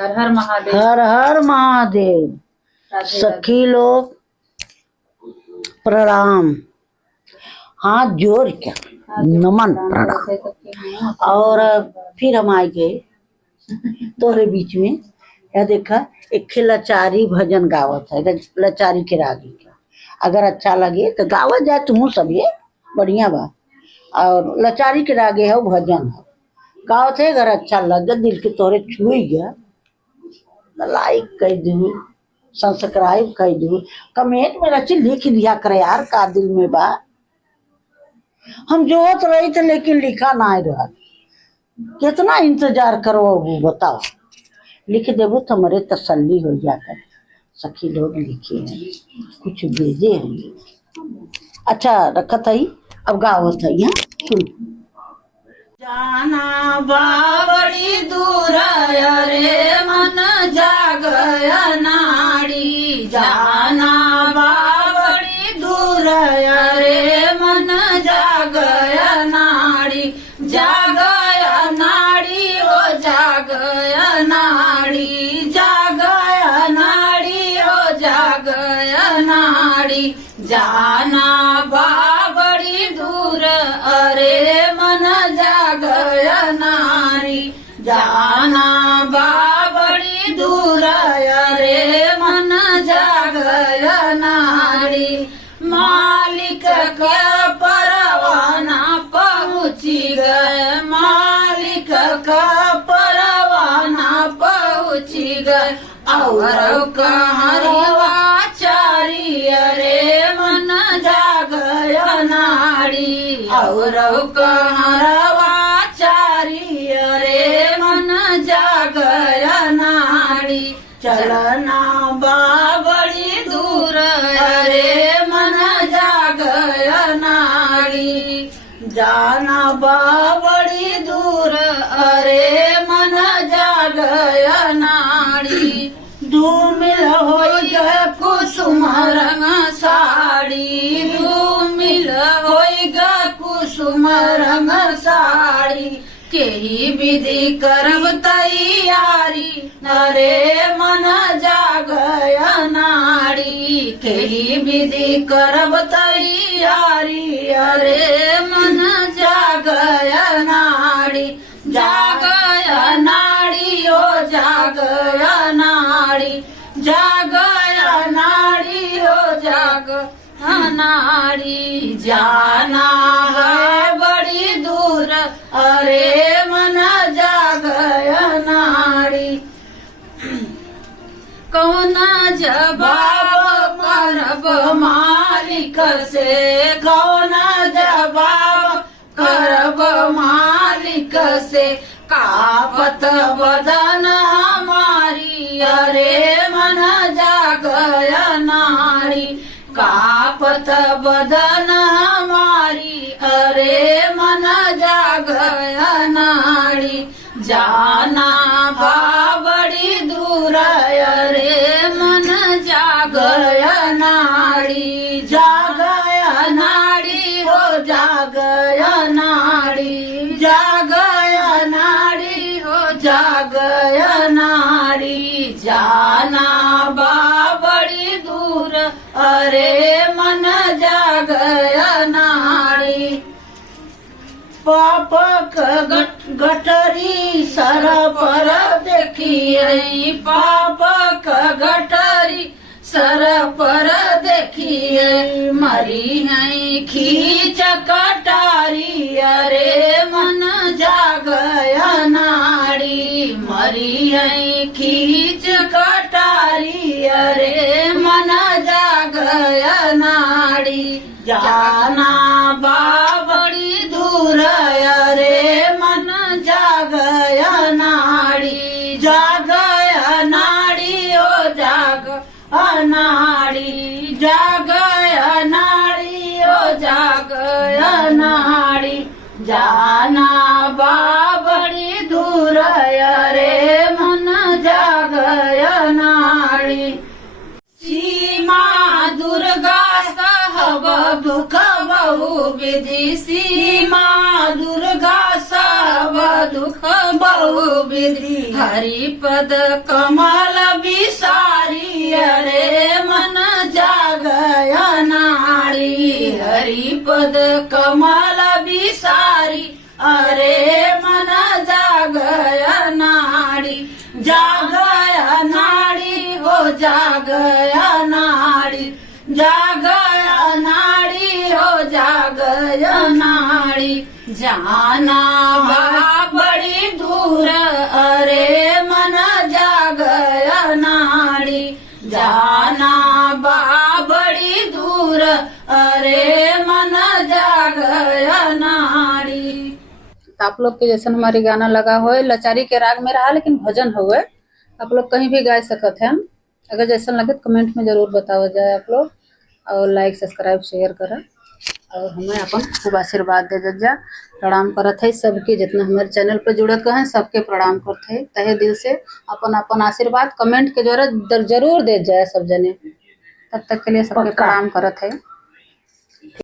हर हर महादेव। हर हर महादेव। सखी लोग प्रणाम, हाथ जोड़ के नमन प्रणाम। और फिर हम आ गए तोरे बीच में। यह देखा एक लचारी भजन गावत है, लचारी के रागी का। अगर अच्छा लगे तो गावत जाए तुम सब, ये बढ़िया बा। और लचारी के रागे है, भजन है, गावत है। अगर अच्छा लगे, दिल के तोरे छुई गया, लाइक कर दू, सब्सक्राइब कर दू, कमेंट में रची लिख दिया करे यार, का दिल में बा। हम जोत रही थे लेकिन लिखा ना रहा। कितना इंतजार करो वो बताओ। लिख देबो तो हमारे तसल्ली हो जाकर। सखी लोग लिखे हैं, कुछ भेजे हैं। अच्छा रखत है, अब गावत है। यहाँ सुन। जाना बाबड़ी दूर रे मन जागय नाड़ी। जाना बाबड़ी दूर रे मन जागय नाड़ी। जागय नाड़ी ओ जागय नाड़ी। जागय नाड़ी ओ जागय नाड़ी। जाना बाबड़ी दूर अरे मन जागय नारी। जाना बाबड़ी दूर अरे मन जागय नारी। मालिक के परवाना पहुँची गए। मालिक का परवाना पहुँची गए। और कहरवा चारी अरे मन जागय नाड़ी। और कहरवा चारी अरे मन जागय नाड़ी। चलना बाबड़ी दूर अरे मन जागय नाड़ी। जाना बाबड़ी दूर अरे मन जागय नाड़ी। धूमिल हो गए कुसुम रंग साड़ी। धूमिल हो गए कुसुम रंग साड़ी। केही विधि करब तैयारी अरे मन जागय नाड़ी। केही विधि करब तैयारी अरे मन जागय नाड़ी। जागय नाड़ी ओ जागय नाड़ी। जागय नाड़ी ओ जागय नाड़ी। जाना है बड़ी दूर अरे मन जागय नाड़ी। कौन जवाब करब मालिक से। कौन जवाब करब मालिक से। कापत बदन हमारी अरे मन जागय नाड़ी। कापत बदन हमारी अरे मन जागय नाड़ी। जाना बाबड़ी दूर अरे मन जागय नाड़ी। जागय नाड़ी हो जागय नाड़ी। जागय नाड़ी हो जागय नाड़ी। जाना बाबड़ी दूर अरे मन जागय नाड़ी। पापक गठरी सर पर देखिए। पापक गठरी सर पर देखिए। मरी है खींच कटारी अरे मन जागय नाड़ी। मरी है खींच कटारी अरे मन जागय नाड़ी। जाना बाबड़ी दूर अरे मन जागय नाड़ी। जागय नाड़ी ओ जागय नाड़ी। जागय नाड़ी ओ जागय नाड़ी। जाना बाबड़ी दूर अरे मन जागय नाड़ी। सीमा दुर्गा सहब दुख बहु विधि। सीमा दुर्गा सहब दुख बहु विधि हरिपद कमल विसारी अरे मन जागय नाड़ी हरिपद कमल विसारी अरे मन जागय नाड़ी जागय नाड़ी हो जागय नाड़ी जागय नाड़ी हो जागय नाड़ी जाना बा बड़ी दूर अरे मन जागय नाड़ी जाना बा बड़ी दूर अरे मन जागय नाड़ी। तो आप लोग के जैसे हमारी गाना लगा हुआ है लाचारी के राग में रहा लेकिन भजन हुआ है, आप लोग कहीं भी गा सकते हैं। अगर जैसा लगे तो कमेंट में जरूर बताओ जाए आप लोग, और लाइक सब्सक्राइब शेयर करें और हमें अपन खूब आशीर्वाद दे जा। प्रणाम करत है सबके जितना हमारे चैनल पर जुड़े हैं सबके प्रणाम करते हैं तहे दिल से। अपन अपन आशीर्वाद कमेंट के जरूर दे जाए सब जने। तब तक के लिए सबके प्रणाम करत है।